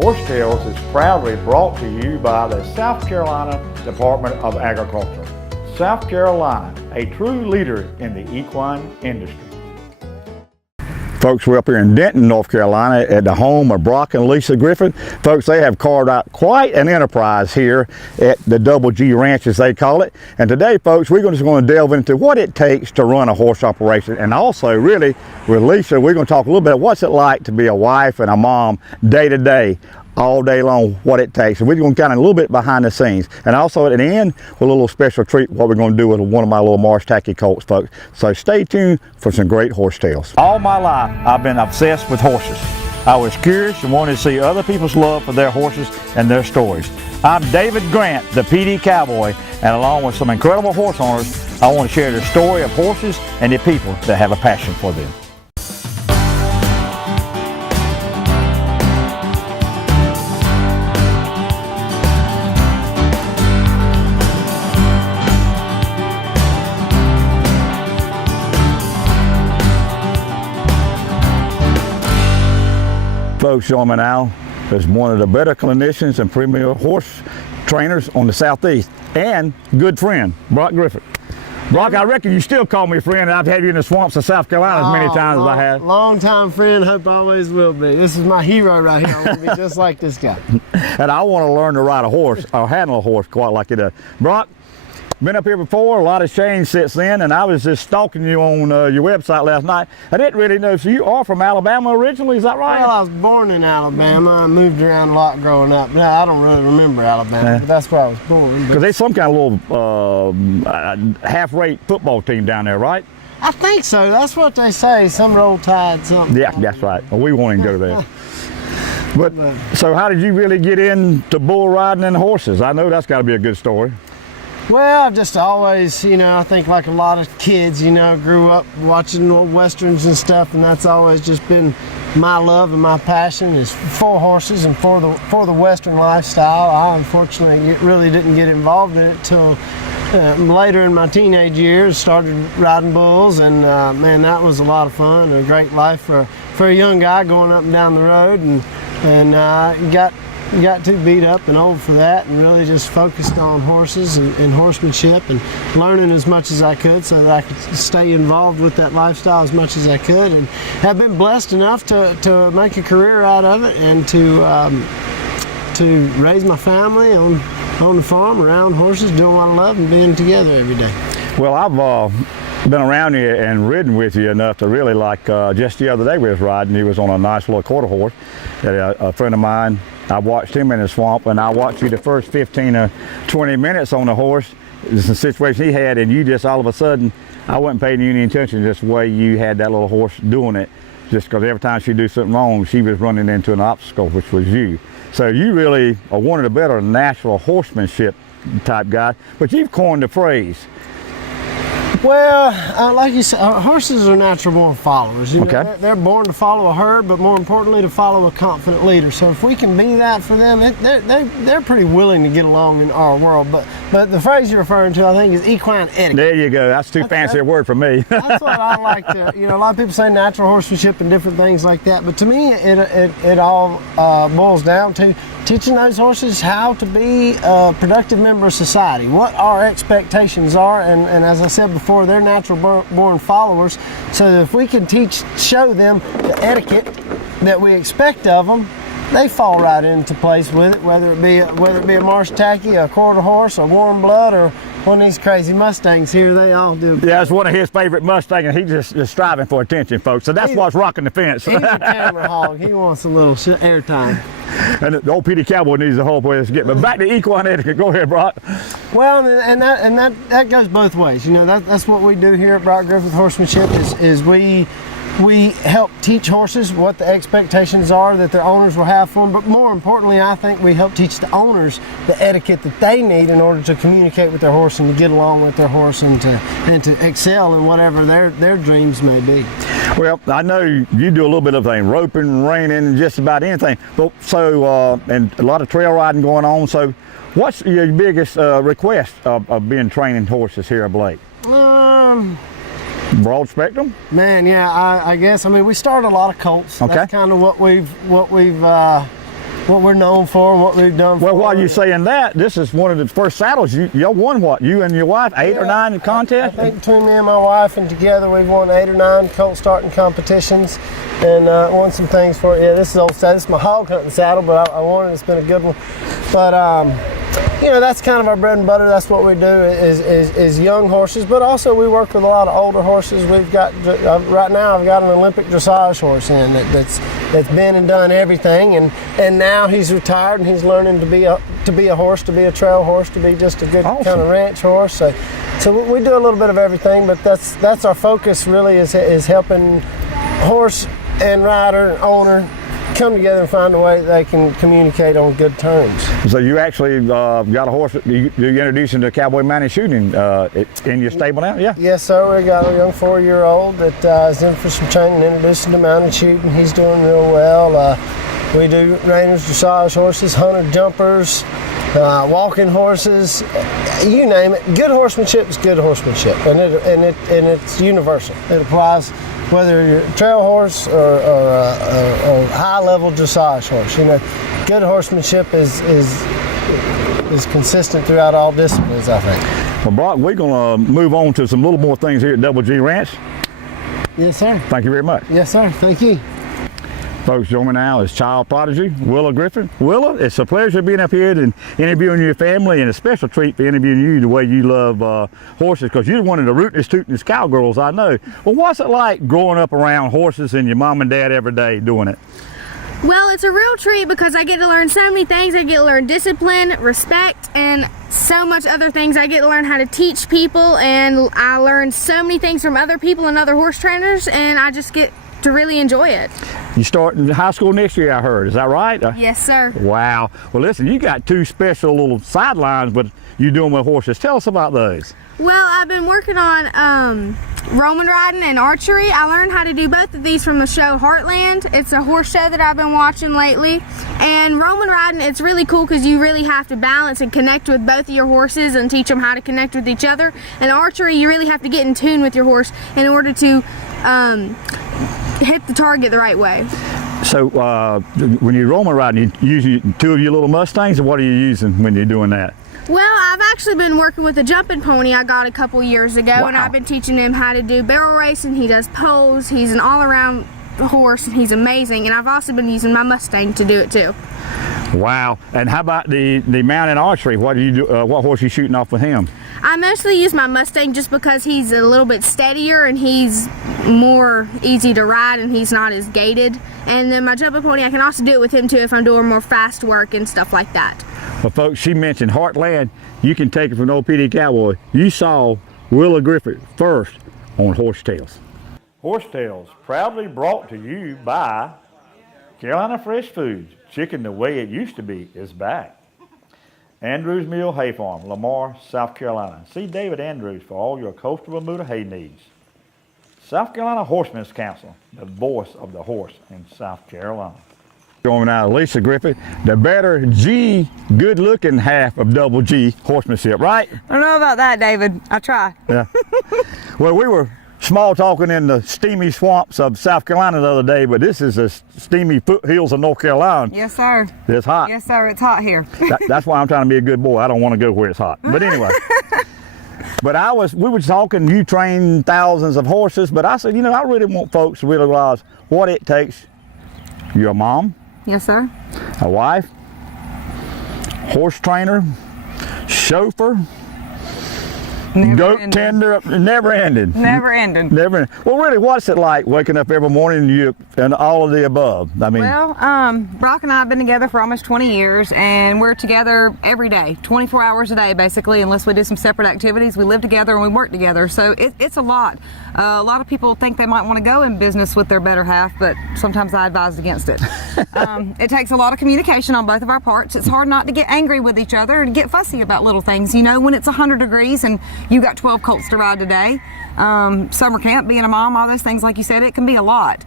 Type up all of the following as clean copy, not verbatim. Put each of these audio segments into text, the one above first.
Horsetails is proudly brought to you by the South Carolina Department of Agriculture. South Carolina, a true leader in the equine industry. Folks, we're up here in Denton, North Carolina at the home of Brock and Lisa Griffith. Folks, they have carved out quite an enterprise here at the Double G Ranch, as they call it. And today, folks, we're just going to delve into what it takes to run a horse operation. And also, really, with Lisa, we're going to talk a little bit about what's it like to be a wife and a mom day to day, all day long, what it takes. And we're going to kind of a little bit behind the scenes. And also at the end, with a little special treat, what we're going to do with one of my little Marsh Tacky colts, folks. So stay tuned for some great horse tales. All my life, I've been obsessed with horses. I was curious and wanted to see other people's love for their horses and their stories. I'm David Grant, the PD Cowboy, and along with some incredible horse owners, I want to share the story of horses and the people that have a passion for them. Folks, join me now as one of the better clinicians and premier horse trainers on the Southeast, and good friend, Brock Griffith. Brock, I reckon you still call me a friend. I've had you in the swamps of South Carolina as many times as I have. Long time friend, hope I always will be. This is my hero right here. I want to be just like this guy. And I want to learn to ride a horse, or handle a horse quite like you do. Brock, been up here before, a lot has changed since then, and I was just stalking you on your website last night. I didn't really know if you are from Alabama originally, is that right? Well, I was born in Alabama. I moved around a lot growing up. No, I don't really remember Alabama, but that's where I was born. Because there's some kind of little half-rate football team down there, right? I think so. That's what they say. Some Roll Tide, something. Yeah, that's right. Well, we won't even go there. But so how did you really get into bull riding and horses? I know that's got to be a good story. Well, I've just always, I think like a lot of kids, grew up watching old westerns and stuff, and that's always just been my love and my passion is for horses and for the western lifestyle. I unfortunately really didn't get involved in it till later in my teenage years. Started riding bulls, and man, that was a lot of fun and a great life for a young guy going up and down the road, and got too beat up and old for that, and really just focused on horses and horsemanship and learning as much as I could so that I could stay involved with that lifestyle as much as I could, and have been blessed enough to make a career out of it and to raise my family on the farm around horses, doing what I love and being together every day. Well, I've been around you and ridden with you enough to really like, just the other day we was riding, he was on a nice little quarter horse that a friend of mine, I watched him in the swamp, and I watched you the first 15 or 20 minutes on the horse. It's a situation he had, and you just all of a sudden, I wasn't paying you any attention just the way you had that little horse doing it, just because every time she do something wrong, she was running into an obstacle, which was you. So you really are one of the better natural horsemanship type guys, but you've coined the phrase. Well, like you said, horses are natural born followers. Okay. They're born to follow a herd, but more importantly, to follow a confident leader. So if we can be that for them, they're pretty willing to get along in our world. But the phrase you're referring to, I think, is equine etiquette. There you go. That's too fancy a word for me. That's what I like to, a lot of people say natural horsemanship and different things like that. But to me, it all boils down to teaching those horses how to be a productive member of society, what our expectations are, and as I said before, they're natural born followers. So that if we can show them the etiquette that we expect of them, they fall right into place with it, whether it be a Marsh Tacky, a quarter horse, a warm blood, or one of these crazy Mustangs here. They all do. Yeah, it's one of his favorite Mustangs, and he's just striving for attention, folks. So that's what's rocking the fence. He's a camera hog. He wants a little airtime. And the old PD Cowboy needs the whole place to get. But back to equine etiquette. Go ahead, Brock. Well, and that goes both ways. That's what we do here at Brock Griffith Horsemanship is we help teach horses what the expectations are that their owners will have for them, but more importantly, I think we help teach the owners the etiquette that they need in order to communicate with their horse and to get along with their horse and to excel in whatever their dreams may be. Well, I know you do a little bit of thing, roping, reining, just about anything. But and a lot of trail riding going on. So, what's your biggest request of being training horses here of late? Broad spectrum? Man, yeah, I guess. I mean, we started a lot of colts. Okay. That's kind of what we've what we're known for, what we've done. Well, for. while you're saying that, this is one of the first saddles. Y'all won what? You and your wife, 8 or 9 in contests? I think between me and my wife and together we've won 8 or 9 colt starting competitions and won some things for it. Yeah, this is old saddle. This is my hog hunting saddle, but I won it. It's been a good one. But you know, that's kind of our bread and butter. That's what we do is young horses, but also we work with a lot of older horses. We've got right now I've got an Olympic dressage horse in that's been and done everything, and now he's retired and he's learning to be a horse, to be a trail horse, to be just a good awesome. kind of ranch horse. So we do a little bit of everything, but that's our focus really is helping horse and rider owner come together and find a way that they can communicate on good terms. So you actually got a horse, you introduced him to cowboy mounted shooting in your stable now? Yeah. Yes, sir. We got a young 4-year-old that is in for some training, introduced him to mounted shooting. He's doing real well. We do reiners, dressage horses, hunter jumpers, walking horses, you name it. Good horsemanship is good horsemanship, and it's universal. It applies whether you're a trail horse or a high-level dressage horse. You know, good horsemanship is consistent throughout all disciplines, I think. Well, Brock, we're going to move on to some little more things here at Double G Ranch. Yes, sir. Thank you very much. Yes, sir. Thank you. Folks, joining me now is child prodigy, Willa Griffith. Willa, it's a pleasure being up here and interviewing your family, and a special treat for interviewing you the way you love horses, because you're one of the rootinest, tootinest cowgirls I know. Well, what's it like growing up around horses and your mom and dad every day doing it? Well, it's a real treat because I get to learn so many things. I get to learn discipline, respect, and so much other things. I get to learn how to teach people, and I learn so many things from other people and other horse trainers, and I just get to really enjoy it. You start in high school next year, I heard. Is that right? Yes, sir. Wow. Well, listen, you got 2 special little sidelines, but you're doing with horses. Tell us about those. Well, I've been working on Roman riding and archery. I learned how to do both of these from the show Heartland. It's a horse show that I've been watching lately. And Roman riding, it's really cool because you really have to balance and connect with both of your horses and teach them how to connect with each other. And archery, you really have to get in tune with your horse in order to hit the target the right way. So when you're Roman riding, you using 2 of your little Mustangs, or what are you using when you're doing that? Well, I've actually been working with a jumping pony I got a couple years ago. Wow. And I've been teaching him how to do barrel racing. He does poles. He's an all-around horse, and he's amazing. And I've also been using my Mustang to do it too. Wow. And how about the mounted archery? What do you do? What horse are you shooting off with him? I mostly use my Mustang just because he's a little bit steadier and he's more easy to ride and he's not as gated. And then my jumping pony, I can also do it with him too if I'm doing more fast work and stuff like that. Well, folks, she mentioned Heartland. You can take it from an old PD Cowboy. You saw Willa Griffith first on Horse Tales. Horse Tales, proudly brought to you by Carolina Fresh Foods. Chicken the way it used to be is back. Andrews Mill Hay Farm, Lamar, South Carolina. See David Andrews for all your coastal Bermuda hay needs. South Carolina Horsemen's Council, the voice of the horse in South Carolina. Going now, Lisa Griffith, the better G, good-looking half of Double G horsemanship, right? I don't know about that, David. I try. Yeah. Well, we were small talking in the steamy swamps of South Carolina the other day, but this is the steamy foothills of North Carolina. Yes, sir. It's hot. Yes, sir. It's hot here. That's why I'm trying to be a good boy. I don't want to go where it's hot. But anyway. But we were talking, you train thousands of horses, but I said, you know, I really want folks to realize what it takes. You're a mom. Yes, sir. A wife, horse trainer, chauffeur, goat tender, never ended. Never ended. Never ended. Well, really, what's it like waking up every morning and all of the above? I mean, well, Brock and I have been together for almost 20 years, and we're together every day, 24 hours a day, basically, unless we do some separate activities. We live together and we work together, so it's a lot. A lot of people think they might want to go in business with their better half, but sometimes I advise against it. It takes a lot of communication on both of our parts. It's hard not to get angry with each other and get fussy about little things. You know, when it's 100 degrees and you got 12 colts to ride today. Summer camp, being a mom, all those things, like you said, it can be a lot.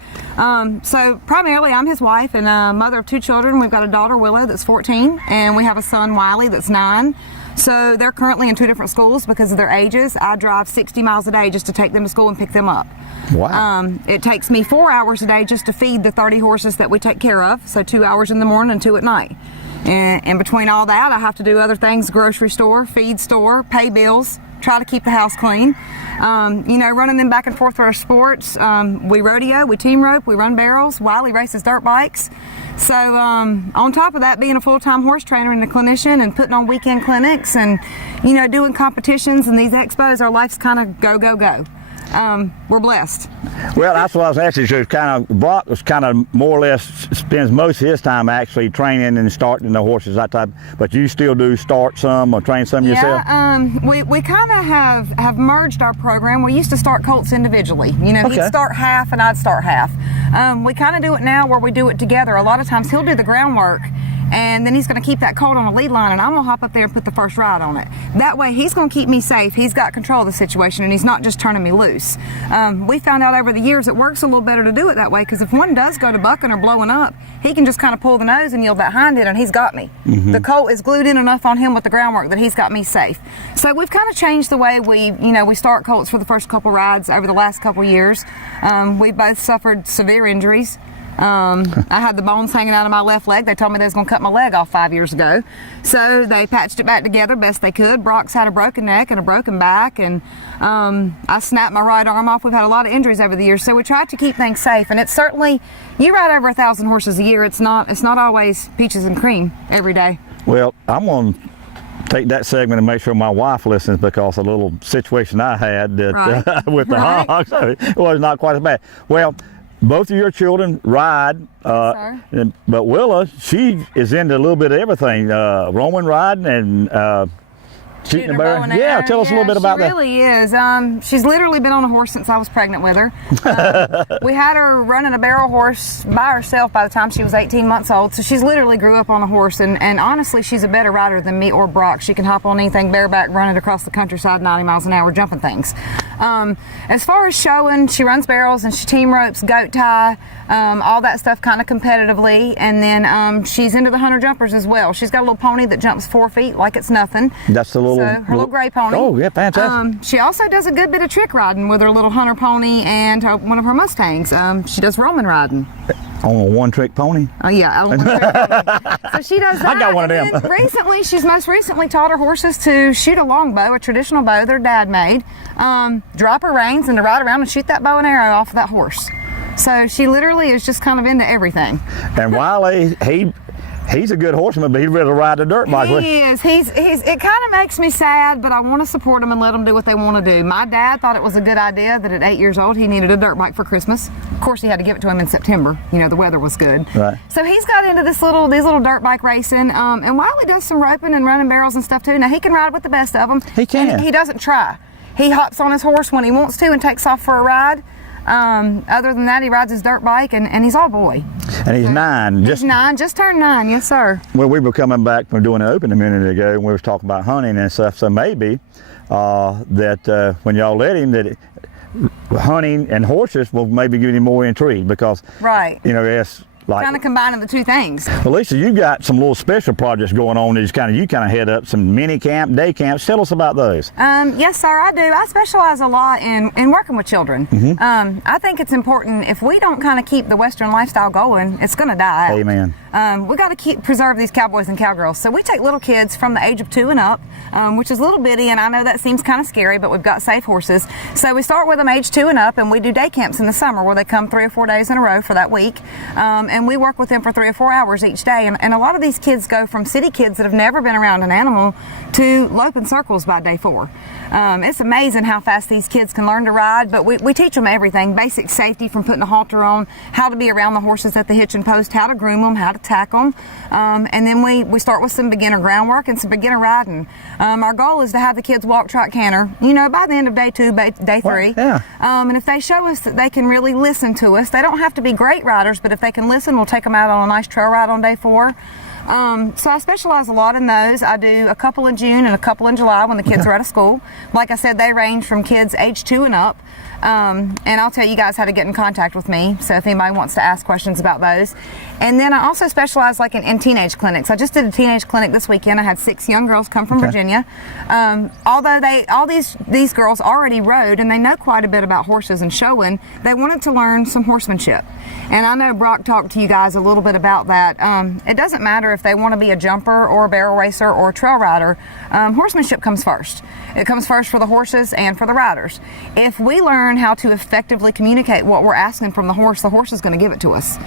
So primarily I'm his wife and mother of 2 children. We've got a daughter, Willow, that's 14, and we have a son, Wiley, that's 9. So they're currently in 2 different schools because of their ages. I drive 60 miles a day just to take them to school and pick them up. Wow. It takes me 4 hours a day just to feed the 30 horses that we take care of. So 2 hours in the morning and 2 at night. And between all that, I have to do other things: grocery store, feed store, pay bills, try to keep the house clean. You know, running them back and forth for our sports. We rodeo, we team rope, we run barrels. Wiley races dirt bikes. So on top of that, being a full-time horse trainer and a clinician and putting on weekend clinics and, you know, doing competitions and these expos, our life's kind of go, go, go. We're blessed. Well, that's what I was asking. So Brock was kind of more or less spends most of his time actually training and starting the horses, that type. But you still do start some or train some yourself? We kind of have merged our program. We used to start colts individually. You know, Okay. he'd start half and I'd start half. We kind of do it now where we do it together. A lot of times he'll do the groundwork, and then he's going to keep that colt on a lead line, and I'm going to hop up there and put the first ride on it. That way he's going to keep me safe. He's got control of the situation, and he's not just turning me loose. We found out over the years it works a little better to do it that way, because if one does go to bucking or blowing up, he can just kind of pull the nose and yield that hind end, and he's got me. The colt is glued in enough on him with the groundwork that he's got me safe. So we've kind of changed the way we start colts for the first couple rides over the last couple years. We both suffered severe injuries. I had the bones hanging out of my left leg. They told me they was going to cut my leg off 5 years ago. So they patched it back together best they could. Brock's had a broken neck and a broken back, and I snapped my right arm off. We've had a lot of injuries over the years, so we tried to keep things safe. And it's certainly, you ride over 1,000 horses a year. It's not always peaches and cream every day. Well, I'm going to take that segment and make sure my wife listens, because a little situation I had that, Right. with the Right. hogs, it was not quite as bad. Well, both of your children ride, sir. but Willa, she is into a little bit of everything, Roman riding and shooting a bow barrel. and Yeah, arrow. tell us a little bit about She that. really is. She's literally been on a horse since I was pregnant with her. We had her running a barrel horse by herself by the time she was 18 months old, so she's literally grew up on a horse, and honestly, she's a better rider than me or Brock. She can hop on anything bareback, running across the countryside 90 miles an hour, jumping things. As far as showing, she runs barrels and she team ropes, goat tie, all that stuff kind of competitively, and then she's into the hunter jumpers as well. She's got a little pony that jumps 4 feet like it's nothing. That's the little, Her little gray pony. Oh, yeah, fantastic. She also does a good bit of trick riding with her little hunter pony and one of her Mustangs. She does Roman riding. On a one-trick pony? Oh yeah, on one trick pony. So she does that. I got one of And them. then she's most recently taught her horses to shoot a longbow, a traditional bow their dad made, drop her reins and to ride around and shoot that bow and arrow off of that horse. So she literally is just kind of into everything. And Wiley, he's a good horseman, but he'd rather ride the dirt bike. He is. It kind of makes me sad, but I want to support him and let them do what they want to do. My dad thought it was a good idea that at 8 years old he needed a dirt bike for Christmas. Of course, he had to give it to him in September. You know, the weather was good. Right. So he's got into these little dirt bike racing. And Wiley does some roping and running barrels and stuff too. Now he can ride with the best of them. He can. And he doesn't try. He hops on his horse when he wants to and takes off for a ride. Other than that, he rides his dirt bike, and he's all boy. And he's 9. He's 9, just turned 9, yes sir. Well, we were coming back from doing an open a minute ago, and we was talking about hunting and stuff. So maybe that when y'all let him, that hunting and horses will maybe give him more intrigue, because Right. you know, it's like, Kind of combining the two things. well, Lisa, you got some little special projects going on. You kind of head up some mini camp, day camps. Tell us about those. Yes, sir, I do. I specialize a lot in working with children. I think it's important, if we don't kind of keep the Western lifestyle going, it's going to die out. Amen. We got to preserve these cowboys and cowgirls. So we take little kids from the age of 2 and up, which is little bitty, and I know that seems kind of scary, but we've got safe horses. So we start with them age 2 and up, and we do day camps in the summer where they come 3 or 4 days in a row for that week. And we work with them for 3 or 4 hours each day. And a lot of these kids go from city kids that have never been around an animal to loping circles by day 4. It's amazing how fast these kids can learn to ride, but we teach them everything: basic safety from putting a halter on, how to be around the horses at the hitch and post, how to groom them, how to tack them. And then we start with some beginner groundwork and some beginner riding. Our goal is to have the kids walk, trot, canter, by the end of day 2, day 3. Well, yeah. And if they show us that they can really listen to us, they don't have to be great riders, but if they can listen, we'll take them out on a nice trail ride on day 4. So I specialize a lot in those. I do a couple in June and a couple in July when the kids are out of school. Like I said, they range from kids age 2 and up. And I'll tell you guys how to get in contact with me, so if anybody wants to ask questions about those. And then I also specialize like in teenage clinics. I just did a teenage clinic this weekend. I had 6 young girls come from Virginia. Although all these girls already rode and they know quite a bit about horses and showing, they wanted to learn some horsemanship. And I know Brock talked to you guys a little bit about that. It doesn't matter if they want to be a jumper or a barrel racer or a trail rider. Horsemanship comes first. It comes first for the horses and for the riders. If we learn how to effectively communicate what we're asking from the horse is going to give it to us.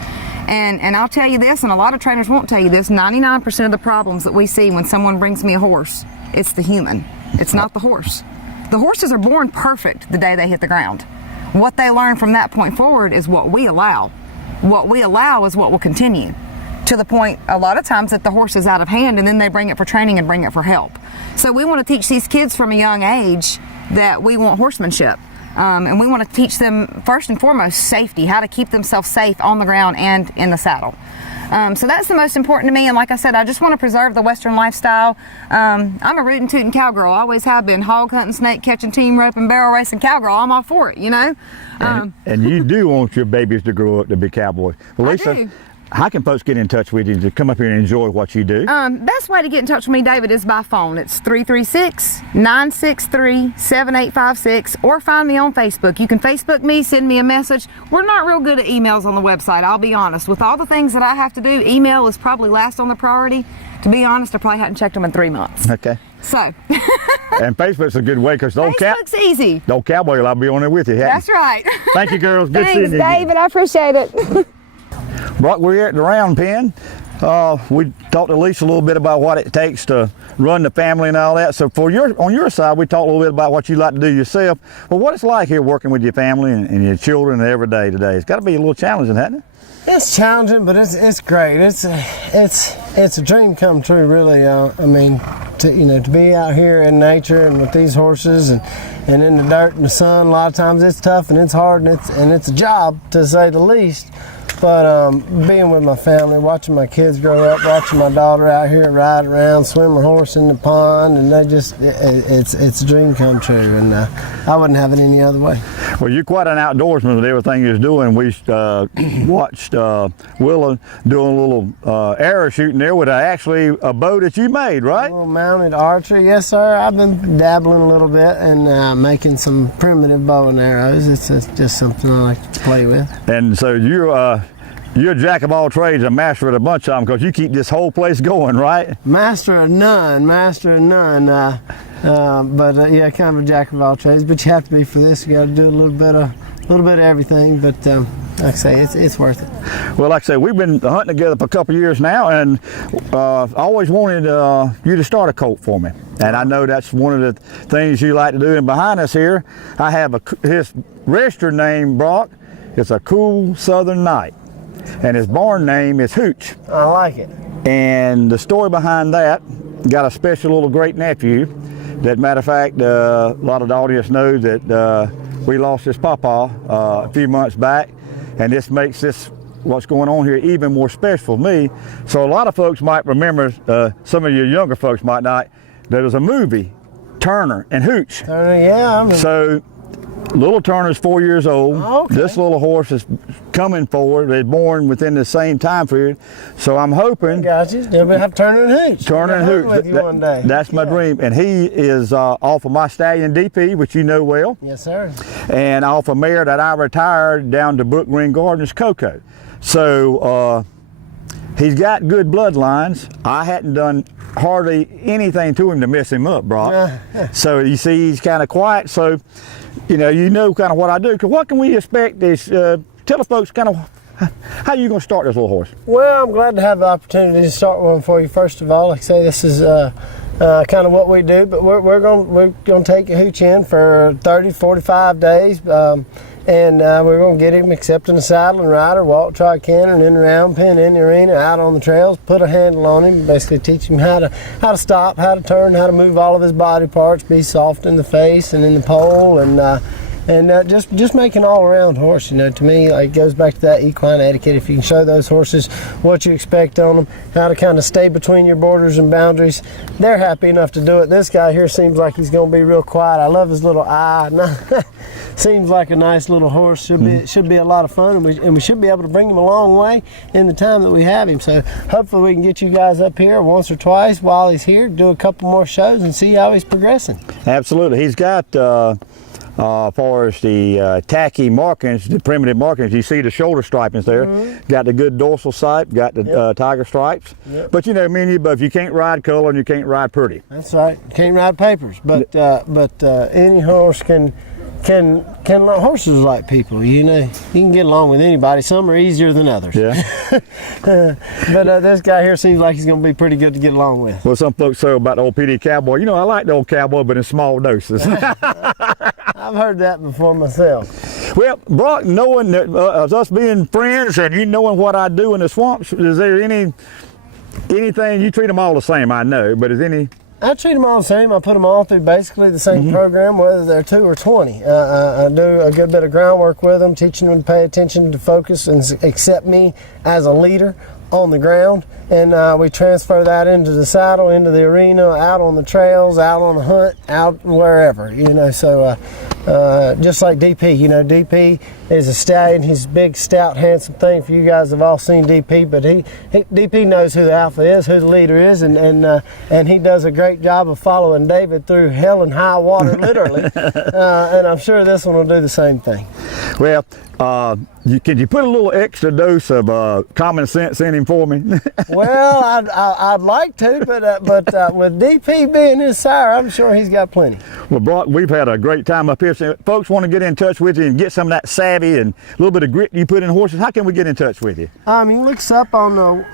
And I'll tell you this, and a lot of trainers won't tell you this, 99% of the problems that we see when someone brings me a horse, it's the human. It's not the horse. The horses are born perfect the day they hit the ground. What they learn from that point forward is what we allow. What we allow is what will continue, to the point a lot of times that the horse is out of hand and then they bring it for training and bring it for help. So we want to teach these kids from a young age that we want horsemanship. And we want to teach them first and foremost safety, how to keep themselves safe on the ground and in the saddle. So that's the most important to me, and like I said, I just want to preserve the Western lifestyle. I'm a rootin' tootin' cowgirl, always have been. Hog hunting, snake catching, team roping, barrel racing, cowgirl, I'm all for it, you know. And you do want your babies to grow up to be cowboys. Well, Lisa, I do. how can folks get in touch with you to come up here and enjoy what you do? Best way to get in touch with me, David, is by phone. It's 336-963-7856, or find me on Facebook. You can Facebook me, send me a message. We're not real good at emails on the website, I'll be honest. With all the things that I have to do, email is probably last on the priority. To be honest, I probably hadn't checked them in 3 months. Okay. So. And Facebook's a good way, because the Facebook's easy. The old cowboy will be on there with you. That's right. Thank you, girls. Good seeing you. Thanks, David. I appreciate it. Brock, we're here at the round pen. We talked to Lisa a little bit about what it takes to run the family and all that. So on your side, we talked a little bit about what you like to do yourself. Well, what it's like here working with your family and your children every day today. It's got to be a little challenging, hasn't it? It's challenging, but it's great. It's a dream come true, really. I mean, to be out here in nature and with these horses and in the dirt and the sun. A lot of times it's tough and it's hard and it's a job, to say the least. But being with my family, watching my kids grow up, watching my daughter out here ride around, swim her horse in the pond, and it's a dream come true, and I wouldn't have it any other way. Well, you're quite an outdoorsman with everything you're doing. We watched Willa doing a little arrow shooting there with actually a bow that you made, right? A little mounted archery, yes sir. I've been dabbling a little bit and making some primitive bow and arrows. It's just something I like to play with. And so you're a jack of all trades, a master of a bunch of them, because you keep this whole place going, right? Master of none. Yeah, kind of a jack of all trades. But you have to be for this. You got to do a little bit of everything. But like I say, it's worth it. Well, like I say, we've been hunting together for a couple of years now, and I always wanted you to start a colt for me. And I know that's one of the things you like to do. And behind us here, I have his registered name, Brock. It's a Cool Southern Night. And his barn name is Hooch. I like it. And the story behind that, got a special little great nephew. That, matter of fact, a lot of the audience knows that we lost his papa a few months back, and this makes what's going on here even more special for me. So a lot of folks might remember, some of your younger folks might not, there was a movie, Turner and Hooch. Turner, yeah. So little Turner's 4 years old. Okay. This little horse is coming forward. They're born within the same time period. So I'm hoping. Got you. Then we'll have Turner and Hooch. Turner and Hooch. With you one day. That's my dream. And he is off of my stallion DP, which you know well. Yes, sir. And off a mare that I retired down to Brook Green Gardens, Coco. So he's got good bloodlines. I hadn't done hardly anything to him to mess him up, Brock. So you see, he's kind of quiet. So you know kind of what I do. Cause what can we expect is, tell the folks kind of how you going to start this little horse. Well, I'm glad to have the opportunity to start one for you. First of all, like I say, this is kind of what we do, but we're going to take a Hooch in for 30, 45 days. And we're going to get him accepting the saddle and rider, walk, try, canter, and in the round pen, in the arena, out on the trails, put a handle on him, basically teach him how to stop, how to turn, how to move all of his body parts, be soft in the face and in the pole, and and just make an all-around horse. You know, to me, like, it goes back to that equine etiquette. If you can show those horses what you expect on them, how to kind of stay between your borders and boundaries, they're happy enough to do it. This guy here seems like he's going to be real quiet. I love his little eye. Seems like a nice little horse. Should be a lot of fun, and we should be able to bring him a long way in the time that we have him. So hopefully we can get you guys up here once or twice while he's here, do a couple more shows and see how he's progressing. Absolutely. He's got as far as the tacky markings, the primitive markings, you see the shoulder stripings there. Got the good dorsal stripe, got the tiger stripes. But you know, but if you can't ride color and you can't ride pretty. That's right. Can't ride papers, but any horse can horses are like people, you know. You can get along with anybody. Some are easier than others. Yeah. But this guy here seems like he's going to be pretty good to get along with. Well, some folks say about the old PD cowboy. You know, I like the old cowboy, but in small doses. I've heard that before myself. Well, Brock, knowing that us being friends and you knowing what I do in the swamps, is there anything, you treat them all the same, I know, but is any... I treat them all the same. I put them all through basically the same program, whether they're 2 or 20. I do a good bit of groundwork with them, teaching them to pay attention, to focus, and accept me as a leader on the ground. And we transfer that into the saddle, into the arena, out on the trails, out on the hunt, out wherever, you know. So just like DP, you know, DP is a stallion. He's a big, stout, handsome thing. For you guys have all seen DP, but DP knows who the alpha is, who the leader is, and he does a great job of following David through hell and high water, literally. And I'm sure this one will do the same thing. Well, could you put a little extra dose of common sense in him for me? Well, I'd like to, but with DP being his sire, I'm sure he's got plenty. Well, Brock, we've had a great time up here. So if folks want to get in touch with you and get some of that savvy and a little bit of grit you put in horses, how can we get in touch with you? You can look us up on our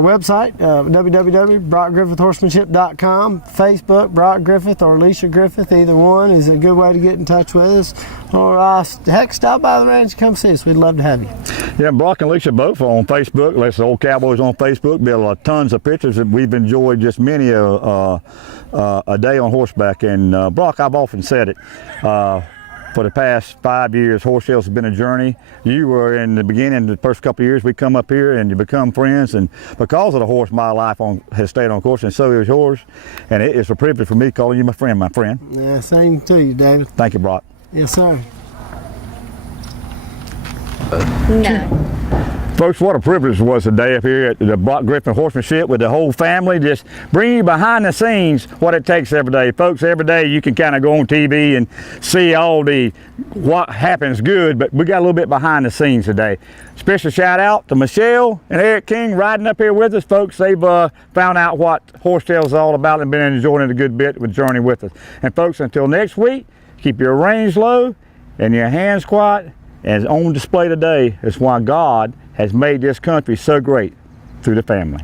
website, www.brockgriffithhorsemanship.com, Facebook, Brock Griffith or Alicia Griffith, either one is a good way to get in touch with us. Or heck, stop by the ranch and come see us. We'd love to have you. Yeah, Brock and Alicia both are on Facebook. Let's the Old Cowboys on Facebook. There are tons of pictures that we've enjoyed, just many a day on horseback. And Brock, I've often said it, for the past 5 years, horse sales has been a journey. You were in the beginning, the first couple of years, we come up here and you become friends. And because of the horse, my life has stayed on course, and so is yours. And it's a privilege for me calling you my friend, Yeah, same to you, David. Thank you, Brock. Yes, sir. No. Folks, what a privilege it was today up here at the Brock Griffith Horsemanship with the whole family. Just bring you behind the scenes what it takes every day. Folks, every day you can kind of go on TV and see all the what happens good, but we got a little bit behind the scenes today. Special shout out to Michelle and Eric King riding up here with us. Folks, they've found out what horsetails is all about and been enjoying it a good bit with Journey with us. And folks, until next week, keep your reins low and your hands quiet. As on display today is why God has made this country so great through the family.